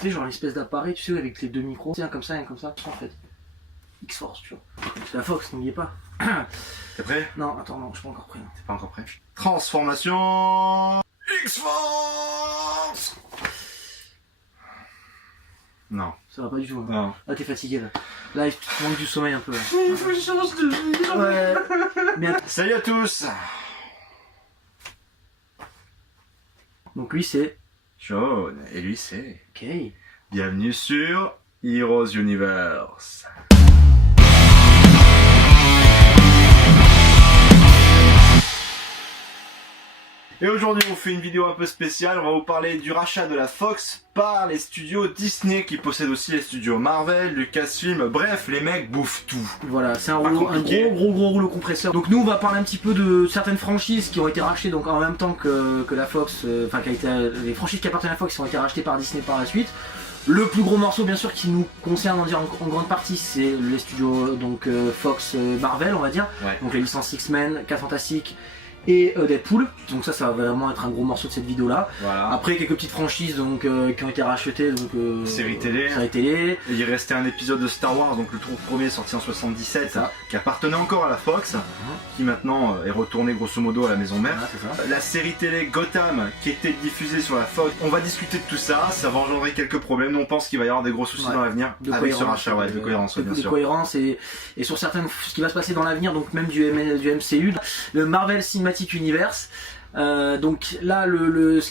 Tu sais, genre une espèce d'appareil, tu sais, avec les deux micros. Tiens, comme ça, en fait. X-Force, tu vois. C'est la Fox, n'oubliez pas. T'es prêt? Non, attends, non, je suis pas encore prêt. T'es pas encore prêt? Transformation X-Force. Non. Ça va pas du tout. Hein. Non. Là, t'es fatigué, là. Là, il te manque du sommeil un peu. Là. Il faut que je change de vie. Ouais. Mais attends. Salut à tous. Donc lui, c'est... Sean, et lui c'est... Ok. Bienvenue sur Heroes Universe. Et aujourd'hui on fait une vidéo un peu spéciale, on va vous parler du rachat de la Fox par les studios Disney qui possèdent aussi les studios Marvel, Lucasfilm, bref les mecs bouffent tout. Voilà, c'est un compliqué. gros rouleau compresseur. Donc nous on va parler un petit peu de certaines franchises qui ont été rachetées donc en même temps que la Fox, enfin les franchises qui appartiennent à la Fox qui ont été rachetées par Disney par la suite. Le plus gros morceau bien sûr qui nous concerne en grande partie c'est les studios donc Fox Marvel on va dire, Ouais. donc les licences X-Men, 4 Fantastiques et Deadpool, donc ça va vraiment être un gros morceau de cette vidéo là. Voilà. Après quelques petites franchises donc qui ont été rachetées donc Série télé. télé. Et il restait un épisode de Star Wars, donc le tout premier sorti en 77, Ça. qui appartenait encore à la Fox, qui maintenant est retourné grosso modo à la maison mère. Voilà, c'est ça. La série télé Gotham qui était diffusée sur la Fox. On va discuter de tout ça, ça va engendrer quelques problèmes. Nous on pense qu'il va y avoir des gros soucis Ouais. dans l'avenir De avec ce cohérence, rachat, ouais, de cohérence, ouais, bien de sûr. cohérence et sur certaines ce qui va se passer dans l'avenir donc même du MCU, le Marvel Cinematic Universe. Donc là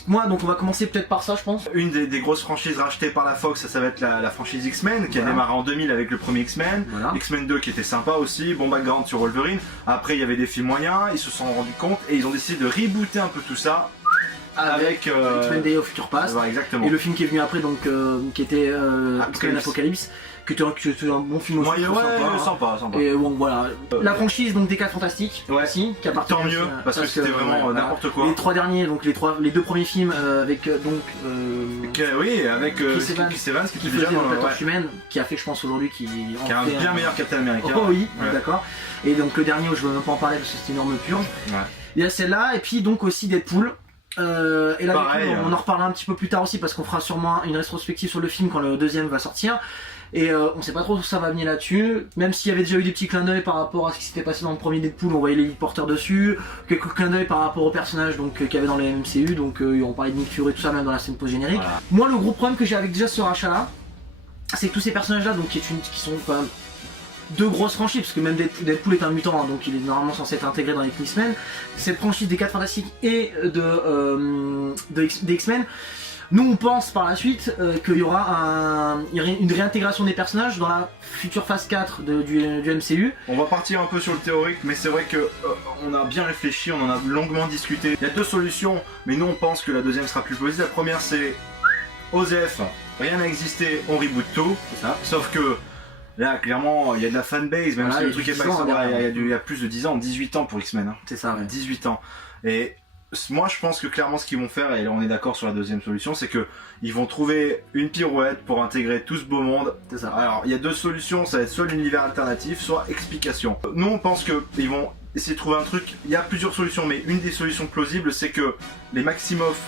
moi donc on va commencer peut-être par ça je pense. Une des grosses franchises rachetées par la Fox, ça va être la franchise X-Men qui a Voilà. démarré en 2000 avec le premier X-Men. Voilà. X-Men 2 qui était sympa aussi, bon background sur Wolverine. Après il y avait des films moyens, ils se sont rendus compte et ils ont décidé de rebooter un peu tout ça avec X-Men Day of Future Past. voilà, exactement. Et le film qui est venu après donc qui était X-Men Apocalypse. Apocalypse qui était un bon film aussi. Ouais, très ouais, sympa, hein. sympa. Et bon voilà, la franchise donc des 4 Fantastiques Ouais. aussi, qui appartient Tant mieux, parce que c'était vraiment voilà. n'importe quoi. Les trois derniers, donc les deux premiers films avec donc Oui, avec Chris Evans, Chris Evans qui qui était faisait déjà dans donc la le... Torche Humaine, qui a fait je pense aujourd'hui qui Qui est un bien meilleur Captain America. Oh oui, Ouais. d'accord. Et donc le dernier où je veux même pas en parler parce que c'est une énorme purge. Ouais. Il y a celle-là et puis donc aussi Deadpool. Et là Pareil, Deadpool, on en reparlera un petit peu plus tard aussi parce qu'on fera sûrement une rétrospective sur le film quand le deuxième va sortir. Et on sait pas trop où ça va venir là-dessus, même s'il y avait déjà eu des petits clins d'œil par rapport à ce qui s'était passé dans le premier Deadpool, on voyait les porteurs dessus, quelques clins d'œil par rapport aux personnages donc qu'il y avait dans les MCU, donc on parlait de Nick Fury et tout ça même dans la scène post-générique. Voilà. Moi le gros problème que j'ai avec déjà ce rachat-là, c'est que tous ces personnages-là, donc qui sont quand même deux grosses franchises, parce que même Deadpool est un mutant, hein, donc il est normalement censé être intégré dans les X-Men. Cette franchise des 4 Fantastiques et des X-Men, nous on pense par la suite qu'il y aura une réintégration des personnages dans la future phase 4 du MCU. On va partir un peu sur le théorique, mais c'est vrai que on a bien réfléchi, on en a longuement discuté. Il y a deux solutions, mais nous on pense que la deuxième sera plus plausible. La première c'est OZEF, rien n'a existé, on reboot tout. C'est ça. Sauf que là clairement il y a de la fanbase, même Voilà, si il y le a truc du est pas 10 ans extraordinaire, derrière. il y a plus de 10 ans, 18 ans pour X-Men. Hein. C'est ça, ouais. 18 ans. Et moi je pense que clairement ce qu'ils vont faire, et là on est d'accord sur la deuxième solution, c'est que ils vont trouver une pirouette pour intégrer tout ce beau monde. C'est ça. Alors il y a deux solutions, ça va être soit l'univers alternatif, soit explication. Nous on pense que ils vont essayer de trouver un truc, il y a plusieurs solutions, mais une des solutions plausibles c'est que les Maximoff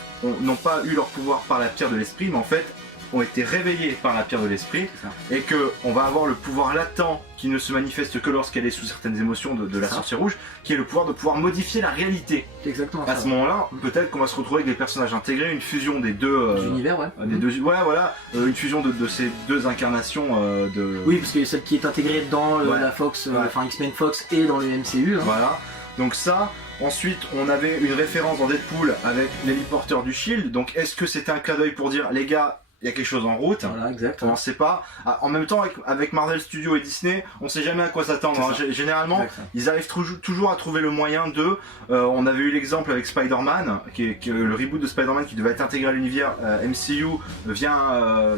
n'ont pas eu leur pouvoir par la pierre de l'esprit, mais en fait ont été réveillés par la pierre de l'esprit, et que on va avoir le pouvoir latent qui ne se manifeste que lorsqu'elle est sous certaines émotions de la sorcière rouge, qui est le pouvoir de pouvoir modifier la réalité. C'est exactement À ça. ce moment-là, peut-être qu'on va se retrouver avec des personnages intégrés, une fusion des deux L'univers, ouais. des deux, ouais, voilà, une fusion de ces deux incarnations de. Oui, parce que celle qui est intégrée dans Ouais. la Fox, Ouais. enfin X-Men Fox et dans le MCU. Hein. Voilà. Donc ça. Ensuite, on avait une référence dans Deadpool avec l'héliporteur du Shield. Donc, est-ce que c'était un clin d'œil pour dire, les gars, il y a quelque chose en route? Voilà, exact. On ne sait pas. Ah, en même temps, avec Marvel Studios et Disney, on sait jamais à quoi s'attendre. C'est Hein. ça. Généralement, Exact. ils arrivent toujours à trouver le moyen de. On avait eu l'exemple avec Spider-Man, qui est le reboot de Spider-Man qui devait être intégré à l'univers MCU via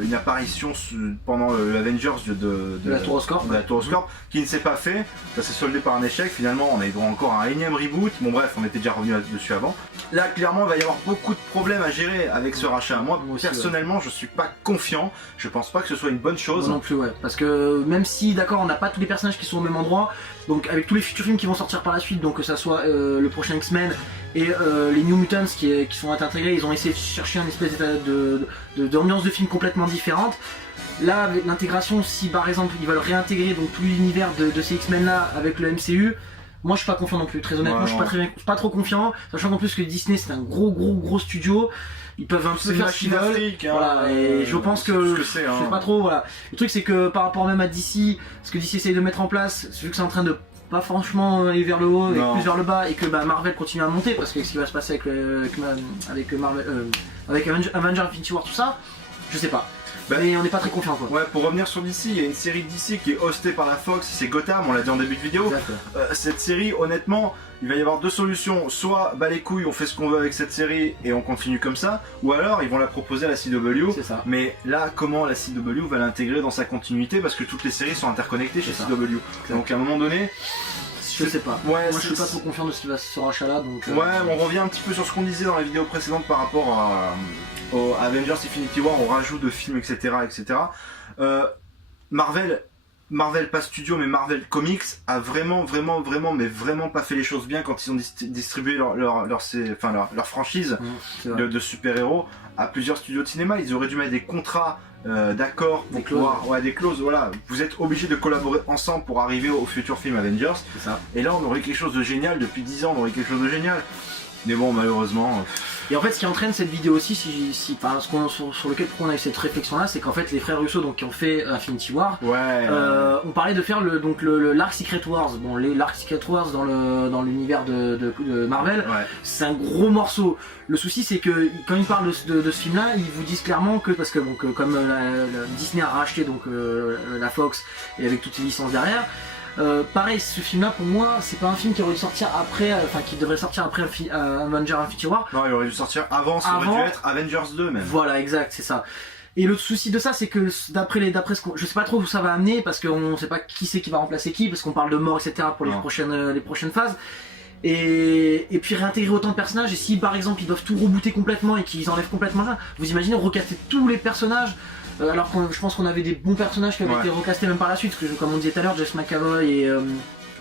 une apparition pendant l'Avengers de la Tour Oscorp. de la Tour Oscorp, qui ne s'est pas fait. Ça s'est soldé par un échec. Finalement, on a eu droit encore à un énième reboot. Bon, bref, on était déjà revenu dessus avant. Là, clairement, il va y avoir beaucoup de problèmes à gérer avec ce rachat. Moi Moi aussi, personnellement, je suis pas confiant. Je pense pas que ce soit une bonne chose. Moi non plus, ouais. Parce que même si, d'accord, on n'a pas tous les personnages qui sont au même endroit, donc avec tous les futurs films qui vont sortir par la suite, donc que ça soit le prochain X-Men et les New Mutants qui sont intégrés, ils ont essayé de chercher un espèce d'ambiance de film complètement différente. Là, avec l'intégration, si par exemple ils veulent réintégrer donc tout l'univers de ces X-Men là avec le MCU, moi je suis pas confiant non plus, très honnêtement, Ouais, je suis pas trop confiant, sachant qu'en plus que Disney c'est un gros studio, ils peuvent un peu faire ce qu'ils veulent. Voilà, et je pense que je sais pas trop, voilà. Le truc c'est que par rapport même à DC, ce que DC essaye de mettre en place, vu que c'est en train de pas franchement aller vers le haut et plus vers le bas, et que Marvel continue à monter, parce que ce qui va se passer avec Avengers Infinity War, tout ça, je sais pas. Mais on n'est pas très confiant quoi. Ouais, pour revenir sur DC, il y a une série de DC qui est hostée par la Fox, c'est Gotham, on l'a dit en début de vidéo. Cette série, honnêtement, il va y avoir deux solutions. Soit, bah les couilles, on fait ce qu'on veut avec cette série et on continue comme ça. Ou alors, ils vont la proposer à la CW. C'est ça. Mais là, comment la CW va l'intégrer dans sa continuité? Parce que toutes les séries sont interconnectées chez CW. Donc à un moment donné... Je sais pas. Ouais, moi je suis pas trop confiant de ce qui va se rachat là donc. Ouais, on revient un petit peu sur ce qu'on disait dans la vidéo précédente par rapport au Avengers Infinity War, au rajout de films, etc. Marvel pas studio mais Marvel Comics a vraiment pas fait les choses bien quand ils ont distribué leur franchise de super-héros à plusieurs studios de cinéma. Ils auraient dû mettre des contrats d'accord pour pouvoir, des clauses, voilà, vous êtes obligés de collaborer ensemble pour arriver au futur film Avengers. C'est ça. Et là on aurait quelque chose de génial, depuis 10 ans on aurait quelque chose de génial. Mais bon, malheureusement... Et en fait, ce qui entraîne cette vidéo aussi, sur lequel on a eu cette réflexion là, c'est qu'en fait les frères Russo donc, qui ont fait Infinity War, on parlait de faire l'Arc Secret Wars. Bon, l'Arc Secret Wars dans l'univers de Marvel, c'est un gros morceau. Le souci c'est que quand ils parlent de ce film là, ils vous disent clairement que, parce que comme Disney a racheté donc, la Fox et avec toutes les licences derrière, pareil, ce film là pour moi c'est pas un film qui aurait dû sortir après, qui devrait sortir après Avengers Infinity War. Non, il aurait dû sortir avant, ça aurait dû être Avengers 2 même. Voilà, exact, c'est ça. Et le souci de ça c'est que d'après ce qu'on, je sais pas trop où ça va amener, parce qu'on sait pas qui c'est qui va remplacer qui, parce qu'on parle de mort etc pour les prochaines phases. Et puis réintégrer autant de personnages, et si par exemple ils doivent tout rebooter complètement et qu'ils enlèvent complètement ça, vous imaginez recaster tous les personnages, alors que je pense qu'on avait des bons personnages qui avaient été recastés même par la suite, parce que comme on disait tout à l'heure, James McAvoy et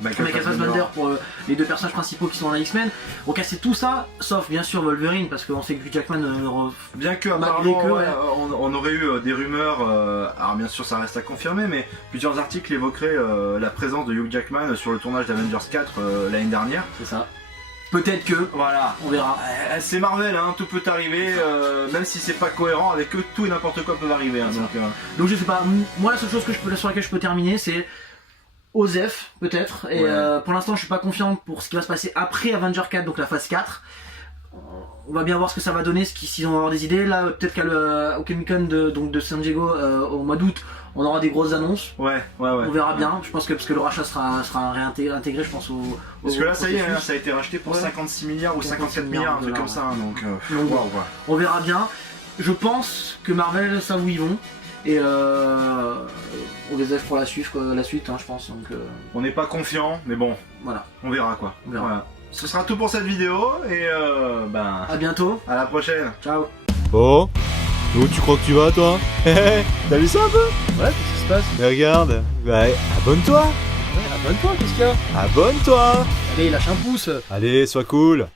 Michael Fassbender pour les deux personnages principaux qui sont dans X-Men, recasser tout ça, sauf bien sûr Wolverine, parce qu'on sait que Hugh Jackman bien que apparemment on aurait eu des rumeurs, alors bien sûr ça reste à confirmer, mais plusieurs articles évoqueraient la présence de Hugh Jackman sur le tournage d'Avengers 4 l'année dernière. C'est ça. Peut-être que, voilà, on verra. C'est Marvel, hein, tout peut arriver, même si c'est pas cohérent avec eux, tout et n'importe quoi peuvent arriver. Hein, donc je sais pas, moi la seule chose sur laquelle je peux terminer c'est Osef peut-être, et pour l'instant je suis pas confiant pour ce qui va se passer après Avenger 4, donc la phase 4. On va bien voir ce que ça va donner, s'ils vont avoir des idées. Là peut-être au Comic-Con de San Diego au mois d'août, on aura des grosses annonces. On verra bien, je pense que parce que le rachat sera réintégré je pense parce que là ça y est, ça a été racheté pour 56 milliards ou 54 milliards, un truc comme ça, donc on verra bien. Je pense que Marvel savent où ils vont. Et on les aide pour la suite hein, je pense. Donc, on n'est pas confiant, mais bon, voilà, on verra quoi. Voilà. Ce sera tout pour cette vidéo et à bientôt. À la prochaine. Ciao. Oh, où tu crois que tu vas toi? T'as vu ça un peu? Ouais, qu'est-ce qui se passe? Mais regarde, abonne-toi. Ouais, abonne-toi, qu'est-ce qu'il y a? Abonne-toi. Allez, lâche un pouce. Allez, sois cool.